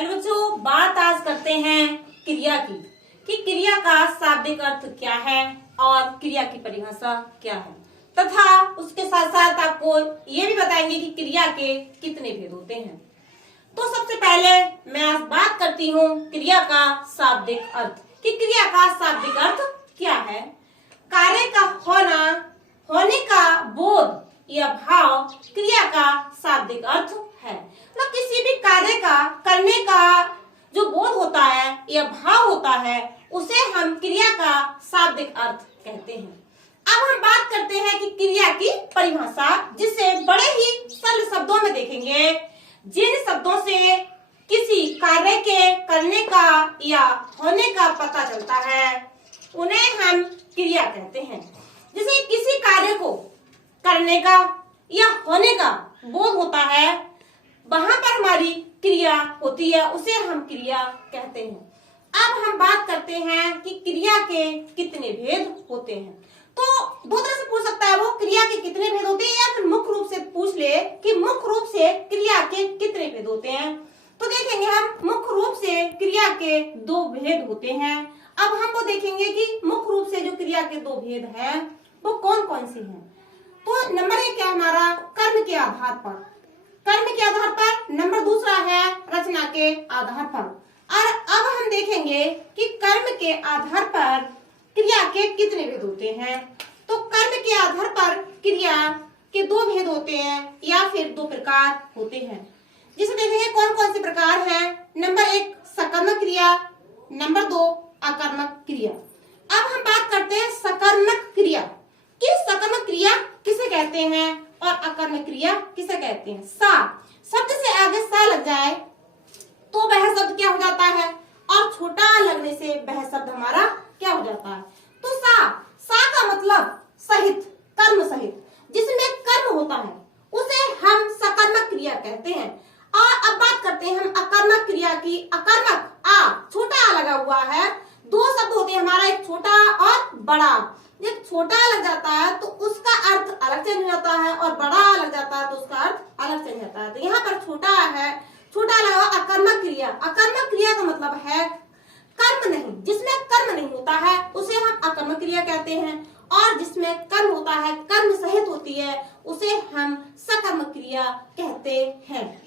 Hello बच्चों, बात आज करते हैं क्रिया की कि क्रिया का शाब्दिक अर्थ क्या है और क्रिया की परिभाषा क्या है, तथा उसके साथ साथ आपको ये भी बताएंगे कि क्रिया के कितने भेद होते हैं। तो सबसे पहले मैं आज बात करती हूँ क्रिया का शाब्दिक अर्थ कि क्रिया का शाब्दिक अर्थ क्या है। कार्य का होना, होने का बोध या भाव क्रिया का शाब्दिक अर्थ है। मतलब किसी भी कार्य का करने का जो बोध होता है या भाव होता है उसे हम क्रिया का शाब्दिक अर्थ कहते हैं। अब हम बात करते हैं कि क्रिया की परिभाषा, जिसे बड़े ही सरल शब्दों में देखेंगे। जिन शब्दों से किसी कार्य के करने का या होने का पता चलता है उन्हें हम क्रिया कहते हैं। जैसे किसी कार्य को करने का या होने का बोध होता है, वहां पर हमारी क्रिया होती है, उसे हम क्रिया कहते हैं। अब हम बात करते हैं कि क्रिया के कितने भेद होते हैं। तो दो तरह से पूछ सकता है वो, क्रिया के कितने भेद होते हैं, या फिर मुख्य रूप से पूछ ले कि मुख्य रूप से क्रिया के कितने भेद होते हैं। तो देखेंगे हम मुख्य रूप से क्रिया के दो भेद होते हैं। अब हम वो देखेंगे कि मुख्य रूप से जो क्रिया के दो भेद हैं वो कौन कौन से हैं। तो नंबर एक है हमारा कर्म के आधार पर, कर्म के आधार पर। नंबर दूसरा है रचना के आधार पर। और अब हम देखेंगे कि कर्म के आधार पर क्रिया के कितने भेद होते हैं। तो कर्म के आधार पर क्रिया के दो भेद होते हैं या फिर दो प्रकार होते हैं, जिसे देखेंगे कौन कौन से प्रकार हैं। नंबर एक सकर्मक क्रिया, नंबर दो अकर्मक क्रिया। अब हम बात करते हैं सकर्मक क्रिया कि सकर्मक क्रिया किसे कहते हैं और अकर्मक क्रिया किसे कहते हैं। सा शब्द से आगे सा लग जाए तो वह शब्द क्या हो जाता है, और छोटा लगने से वह शब्द हमारा क्या हो जाता है। तो सा का मतलब सहित, कर्म सहित, जिसमें कर्म होता है उसे हम सकर्मक क्रिया कहते हैं। और अब बात करते हैं हम अकर्मक क्रिया की। अकर्मक आ, छोटा आ लगा हुआ है, दो शब्द होते हैं हमारा, एक छोटा और बड़ा। जब छोटा लग जाता है तो उसका अर्थ अलग चेंज हो जाता है, और बड़ा लग जाता है तो उसका अर्थ अलग चेंज होता है। तो यहाँ पर छोटा है, छोटा लगा अकर्मक क्रिया। अकर्मक क्रिया का मतलब है कर्म नहीं, जिसमें कर्म नहीं होता है उसे हम अकर्मक क्रिया कहते हैं, और जिसमें कर्म होता है, कर्म सहित होती है, उसे हम सकर्मक क्रिया कहते हैं।